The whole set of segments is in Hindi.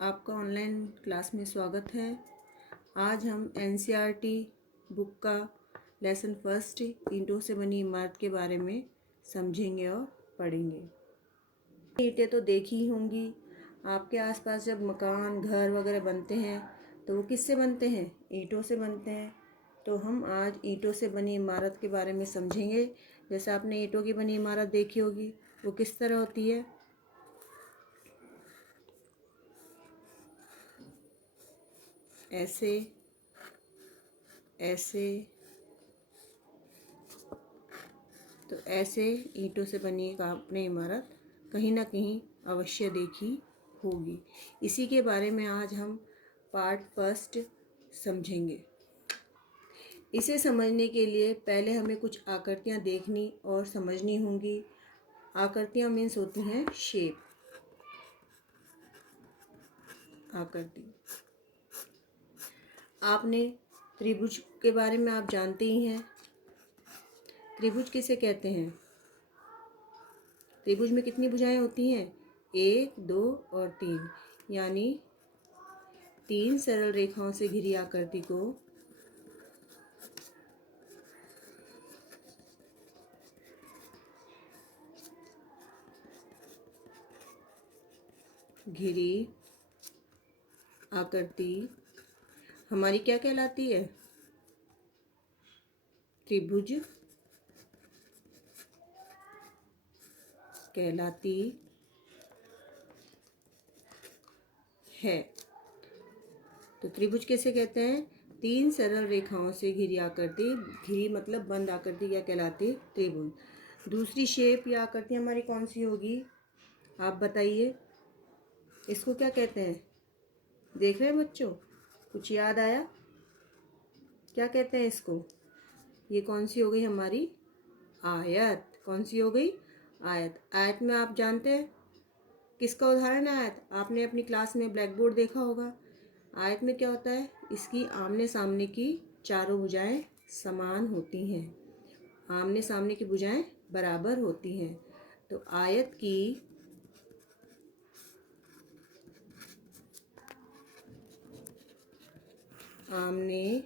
आपका ऑनलाइन क्लास में स्वागत है। आज हम एनसीईआरटी बुक का लेसन फर्स्ट ईंटों से बनी इमारत के बारे में समझेंगे और पढ़ेंगे। ईंटें तो देखी ही होंगी। आपके आसपास जब मकान घर वगैरह बनते हैं तो वो किससे बनते हैं? ईंटों से बनते हैं। तो हम आज ईंटों से बनी इमारत के बारे में समझेंगे। जैसे आपने ईंटों की बनी इमारत देखी होगी, वो किस तरह होती है? ऐसे, ऐसे। तो ऐसे ईंटों से बनी एक आपने इमारत कहीं ना कहीं अवश्य देखी होगी। इसी के बारे में आज हम पार्ट फर्स्ट समझेंगे। इसे समझने के लिए पहले हमें कुछ आकृतियाँ देखनी और समझनी होंगी। आकृतियाँ मीन्स होती हैं शेप, आकृति। आपने त्रिभुज के बारे में आप जानते ही हैं। त्रिभुज किसे कहते हैं? त्रिभुज में कितनी भुजाएं होती हैं? 1, 2 और 3, यानी 3 सरल रेखाओं से घिरी आकृति को घिरी आकृति हमारी क्या कहलाती है? त्रिभुज कहलाती है। तो त्रिभुज कैसे कहते हैं? 3 सरल रेखाओं से घिरी आकृति, घिरी मतलब बंद आकृति क्या कहलाती है? त्रिभुज। दूसरी शेप या आकृति हमारी कौन सी होगी? आप बताइए, इसको क्या कहते हैं? देख रहे हैं बच्चों, कुछ याद आया? क्या कहते हैं इसको? ये कौन सी हो गई हमारी? आयत। कौन सी हो गई? आयत। आयत में आप जानते हैं किसका उदाहरण है आयत? आपने अपनी क्लास में ब्लैक बोर्ड देखा होगा। आयत में क्या होता है? इसकी आमने सामने की चारों भुजाएं समान होती हैं। आमने सामने की भुजाएं बराबर होती हैं। तो आयत की आमने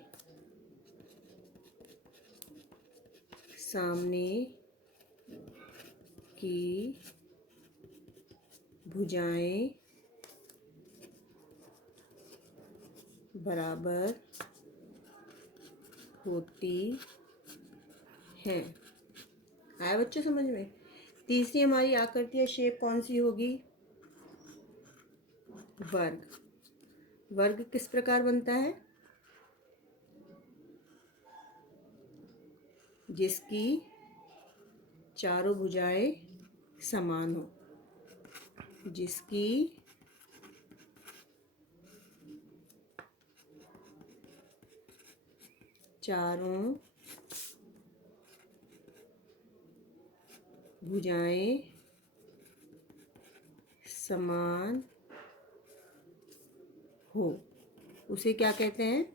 सामने की भुजाएं बराबर होती हैं। आया बच्चों समझ में? तीसरी हमारी आकृति या शेप कौन सी होगी? वर्ग। वर्ग किस प्रकार बनता है? जिसकी चारों भुजाएं समान हो। जिसकी चारों भुजाएं समान हो, उसे क्या कहते हैं?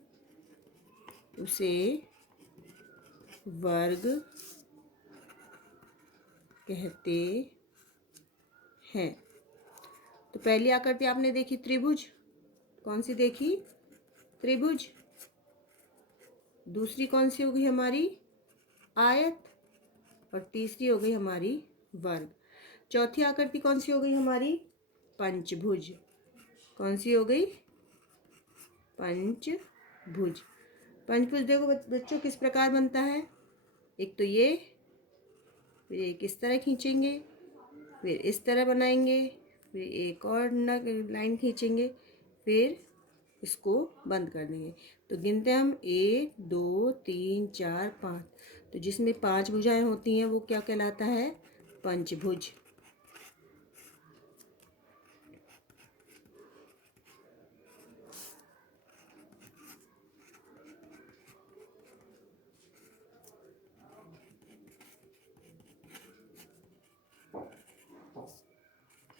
उसे वर्ग कहते हैं। तो पहली आकृति आपने देखी त्रिभुज। कौन सी देखी? त्रिभुज। दूसरी कौन सी हो गई हमारी? आयत। और तीसरी हो गई हमारी वर्ग। चौथी आकृति कौन सी हो गई हमारी? पंचभुज। कौन सी हो गई? पंचभुज। पंचभुज देखो बच्चों किस प्रकार बनता है। एक तो ये, फिर एक इस तरह खींचेंगे, फिर इस तरह बनाएंगे, फिर एक और लाइन खींचेंगे, फिर इसको बंद कर देंगे। तो गिनते हम 1, 2, 3, 4, 5। तो जिसमें 5 भुजाएं होती हैं वो क्या कहलाता है? पंचभुज।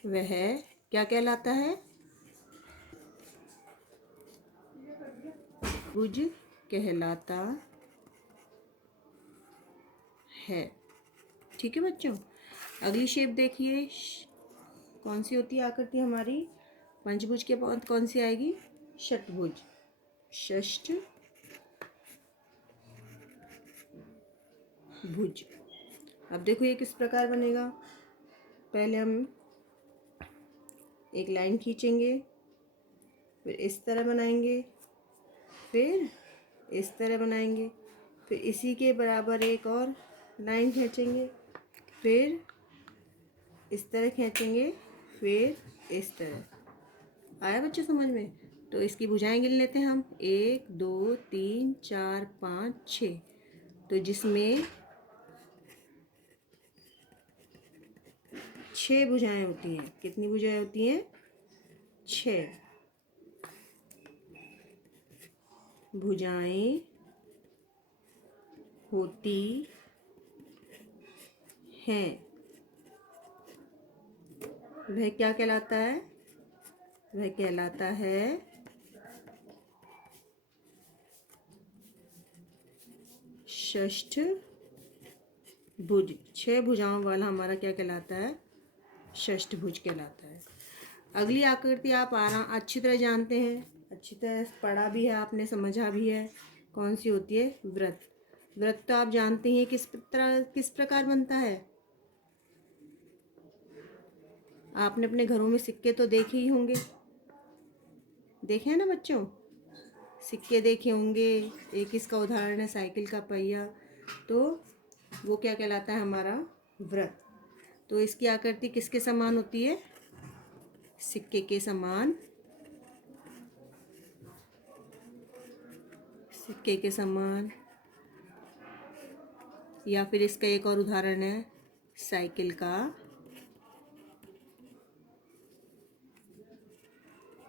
वह क्या कहलाता है? भुज कहलाता है। ठीक है बच्चों। अगली शेप देखिए, कौन सी होती है आकृति हमारी? पंचभुज के बाद कौन सी आएगी? षटभुज। षष्ठ भुज। अब देखो ये किस प्रकार बनेगा। पहले हम एक लाइन खींचेंगे, फिर इस तरह बनाएंगे, फिर इस तरह बनाएंगे, फिर इसी के बराबर एक और लाइन खींचेंगे, फिर इस तरह खींचेंगे, फिर इस तरह। आया बच्चों समझ में? तो इसकी भुजाएं गिन लेते हैं हम। 1 2 3 4 5 6। तो जिसमें 6 भुजाएं होती हैं। कितनी भुजाएं होती हैं? 6 भुजाएं होती हैं। वह क्या कहलाता है? वह कहलाता है षष्ठ भुज। 6 भुजाओं वाला हमारा क्या कहलाता है? षष्ठ भुज कहलाता है। अगली आकृति आप अच्छी तरह जानते हैं, अच्छी तरह पढ़ा भी है आपने, समझा भी है। कौन सी होती है? वृत्त। वृत्त तो आप जानते हैं किस प्रकार बनता है। आपने अपने घरों में सिक्के तो देखे ही होंगे, देखे हैं ना बच्चों? सिक्के देखे होंगे। एक इसका उदाहरण है साइकिल का पहिया। तो वो क्या कहलाता है? हमारा वृत्त। तो इसकी आकृति किसके समान होती है? सिक्के के समान। सिक्के के समान। या फिर इसका एक और उदाहरण है साइकिल का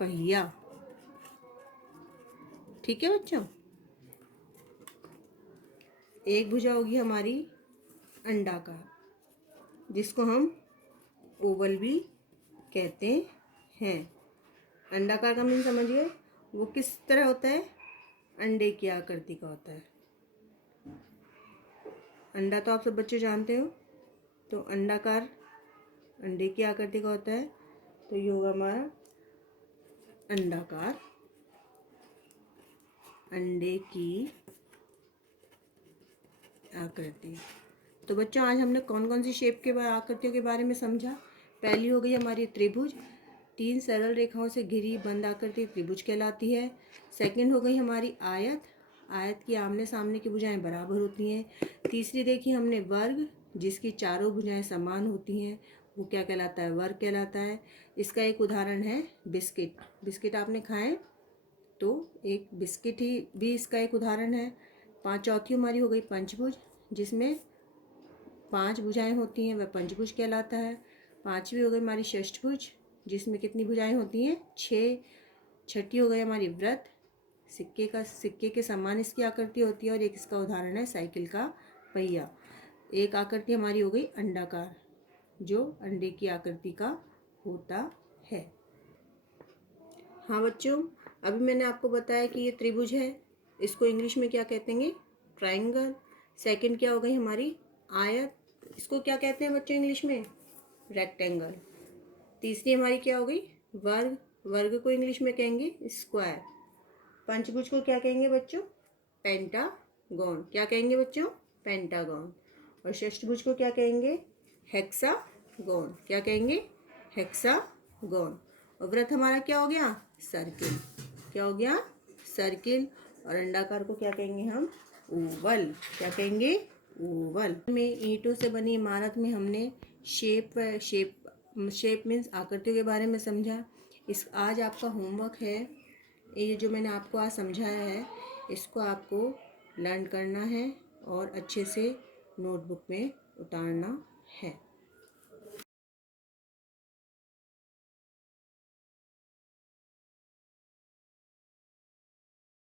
पहिया। ठीक है बच्चों? एक भुजा होगी हमारी अंडाकार, जिसको हम ओवल भी कहते हैं। अंडाकार का मीन समझिए, वो किस तरह होता है? अंडे की आकृति का होता है। अंडा तो आप सब बच्चे जानते हो। तो अंडाकार अंडे की आकृति का होता है। तो ये होगा हमारा अंडाकार, अंडे की आकृति। तो बच्चों आज हमने कौन कौन सी शेप के आकृतियों के बारे में समझा। पहली हो गई हमारी त्रिभुज। 3 सरल रेखाओं से घिरी बंद आकृति त्रिभुज कहलाती है। सेकंड हो गई हमारी आयत। आयत की आमने सामने की भुजाएं बराबर होती हैं। तीसरी देखी हमने वर्ग, जिसकी चारों भुजाएं समान होती हैं, वो क्या कहलाता है? वर्ग कहलाता है। इसका एक उदाहरण है बिस्किट। बिस्किट आपने खाए तो एक बिस्किट ही भी इसका एक उदाहरण है। चौथी हमारी हो गई पंचभुज, जिसमें 5 भुजाएं होती हैं, वह पंचभुज कहलाता है। पांचवी हो गई हमारी षष्ठभुज, जिसमें कितनी भुजाएं होती हैं? 6। छठी हो गई हमारी वृत्त। सिक्के के समान इसकी आकृति होती है। और एक इसका उदाहरण है साइकिल का पहिया। एक आकृति हमारी हो गई अंडाकार, जो अंडे की आकृति का होता है। हाँ बच्चों, अभी मैंने आपको बताया कि ये त्रिभुज है। इसको इंग्लिश में क्या कहते हैं? ट्रायंगल। सेकंड क्या हो गई हमारी? आयत। इसको क्या कहते हैं बच्चों इंग्लिश में? रेक्टेंगल। तीसरी हमारी क्या हो गई? वर्ग। वर्ग को इंग्लिश में कहेंगे स्क्वायर। पंचभुज को क्या कहेंगे बच्चों? पेंटागॉन। क्या कहेंगे बच्चों? पेंटागॉन। और षष्ठभुज को क्या कहेंगे? हेक्सागोन। क्या कहेंगे? हेक्सागोन। और वृत्त हमारा क्या हो गया? सर्किल। क्या हो गया? सर्किल। और अंडाकार को क्या कहेंगे हम? ओवल। क्या कहेंगे? ओवल। में ईंटों से बनी इमारत में हमने शेप मीन्स आकृतियों के बारे में समझा। आज आपका होमवर्क है, ये जो मैंने आपको आज समझाया है, इसको आपको लर्न करना है और अच्छे से नोटबुक में उतारना है।